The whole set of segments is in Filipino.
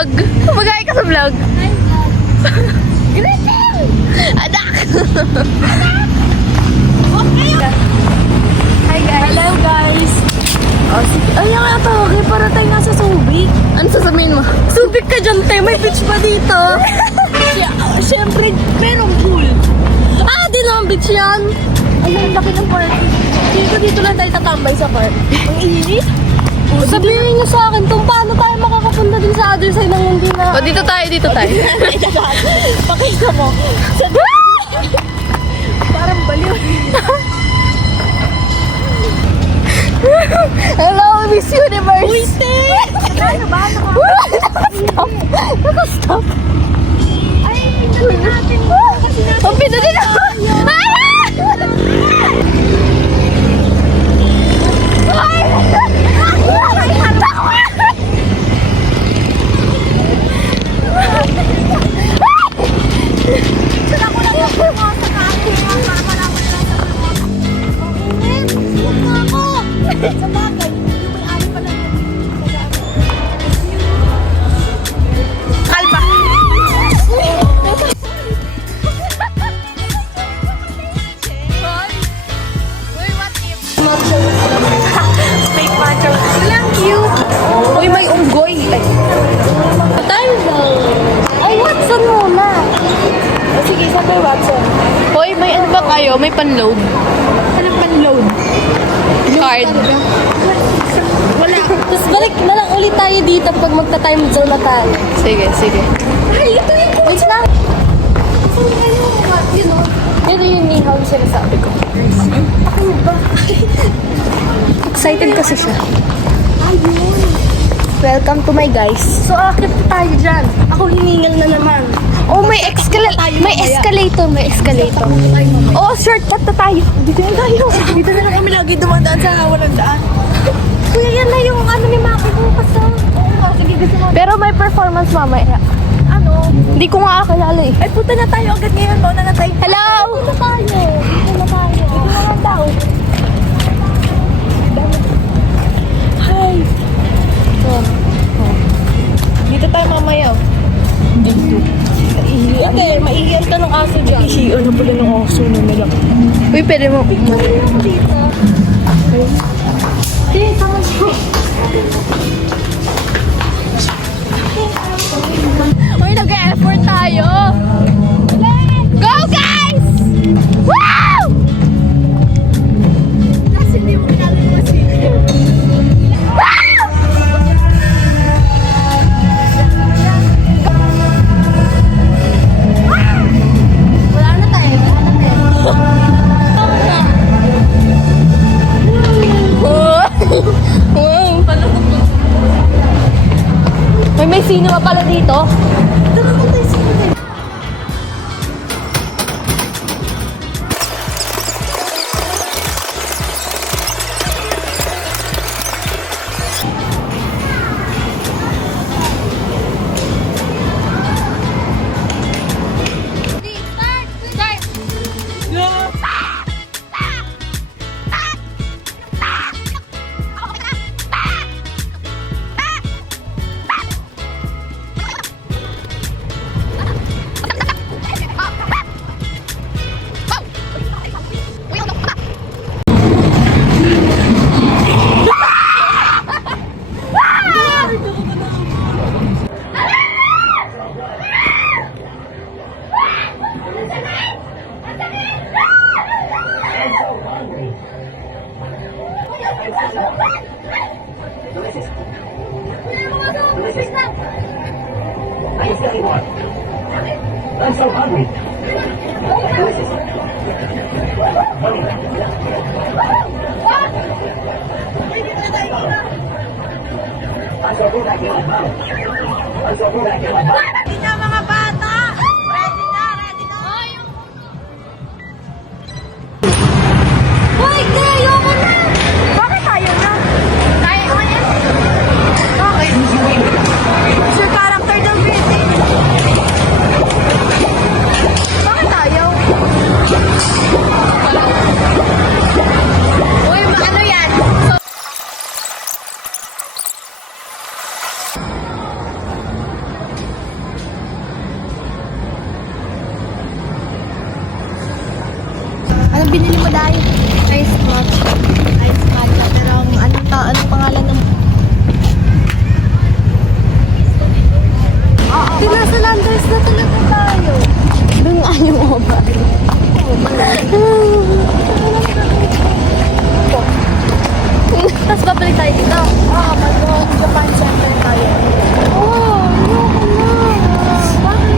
vlog. Mag-hi ka sa vlog. Hi, vlog. Greeting! Anak! Okay. Hi guys. Hello, guys. Oh, sige. Ay, nga tawagin para tayo nasa Subic. Ano sasabihin mo? Subic ka dyan, te. May beach pa dito. Siyempre, merong pool. Ah, di naman beach yan. Ayun, laki ng park. Dito lang tayo tatambay sa park. Ang init. Sabihin niyo sa akin kung paano tayo makakapunta din sa other side ng hindi na... O, dito tayo, dito tayo. Pakita mo. Parang baliw. Hello, Miss Universe! Uy, te! Ano ba? Stop! Naka-stop! Ay, pindutin natin. Kasi natin. Ang pindutin ako! Sila ko lang yung mga sa kain. Para malaman lang sa mga. Ang init. Huwag na ako. Sa bagay. Yung may-ari pa lang. Kalpa! Uy, what if? Fake macho. Silang cute! Uy, may unggoy! Ay, Tayo lang. Ay, Watson muna. O sige, saan tayo Watson? Hoy, may ano ba kayo? May panload? Anong pan-load? Card. Wala. Tapos balik na lang ulit tayo dito pag magta-time zone na tayo. Sige, sige. Ay, ito yung wait lang. Ito yung nihaw yung sinasabi ko. Ako ba? Excited kasi siya. Ayun. Welcome to my guys. So, akit tayo dyan. Ako hiningal na naman. Oh, may escalator. May escalator. May escalator. Oh, shortcut na tayo. Dito na tayo. Dito na lang kami lagi dumadaan sa walang daan. Kuya, yan na yung ano ni Maki bukas ha. Oo nga, sige gusto mo. Pero may performance mamaya. Ano? Hindi ko nga akilala eh. Ay, punta na tayo agad ngayon. Mauna na tayo. Hello! Dito na tayo. Dito na tayo. Dito na lang daw. Hi. Dito tayo mamaya. Dito. Okay, maiiyan ka ng aso dyan. Iiyan na pala ng aso na nila. Uy, pwede mo. Dito. Okay, tama siya. Uy, nag-effort tayo. Go, guys! Wow! Kasi hindi mo pinagawa siya. Wala na tayo. May cinema pala dito. I'm so hungry. I'm so good at getting money. I'm so good at getting money. Ready na mga bata! Ready na, ready na! Hoy, te! Ayoko na! Bakit tayo na? Tayo na yan? Bakit? It's your character daw, Betty. Bakit tayo? Uy, ano yan? Chai. Ice matcha. Ice matcha. Pero anong pangalan ng... Nasa Landers na talaga tayo. Doon nga yung mobile. Tapos babalik tayo dito. Japan Center tayo. Oh, ayoko na. Bakit?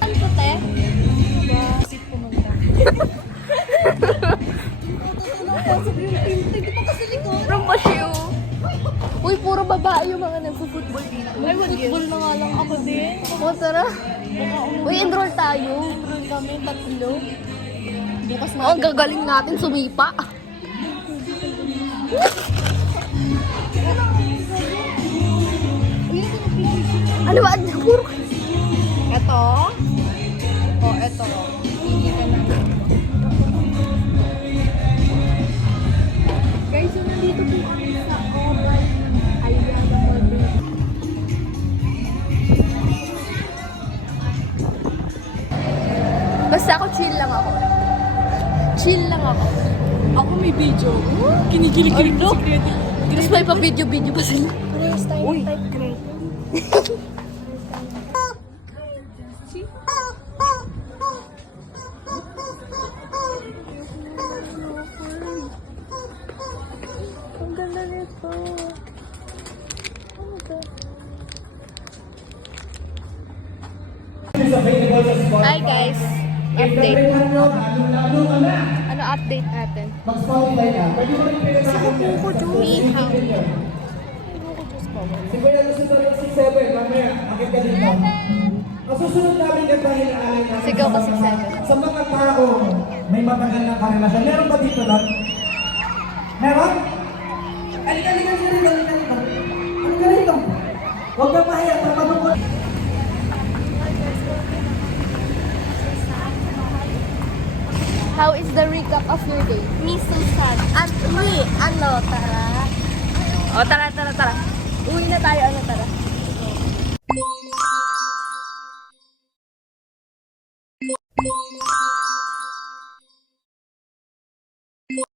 Ano po, te? From Basyo. Uy, puro babae yung mga nagpo-football dito. Ay, football na nga lang ako din. O, tara. Uy, enroll tayo. Enroll kami, tatlo. Bukas na. Ang gagaling natin sumipa. Ano ba? Puro. Ito. O, ito. Pili ka na. Guys, yung nandito po kami sa Oral Ayala Mall. Basta ako chill lang ako. Chill lang ako. Ako may video. Kinikilig-kilig na. Tapos may pa-video-video pa sila. Parehas tayo ng type grade. Ang ganda nito. Oh my God. Hi guys. Update. Ano update natin? Mag-Spotify ka. Pwede mo rin Ni hao. Siguro na sa 67, mamaya, makit ka dito. Ang susunod namin kantahin ang alay namin. Sigaw ka 67. Sa mga tao, may matagal ng karelasyon. Meron ba dito lang? Meron? Halika dito. Halika dito. Huwag ka mahiya, magpapagod. How is the recap of your day? Me Susan. At uwi, ano, tara. O, tara. Uwi na tayo, ano, tara.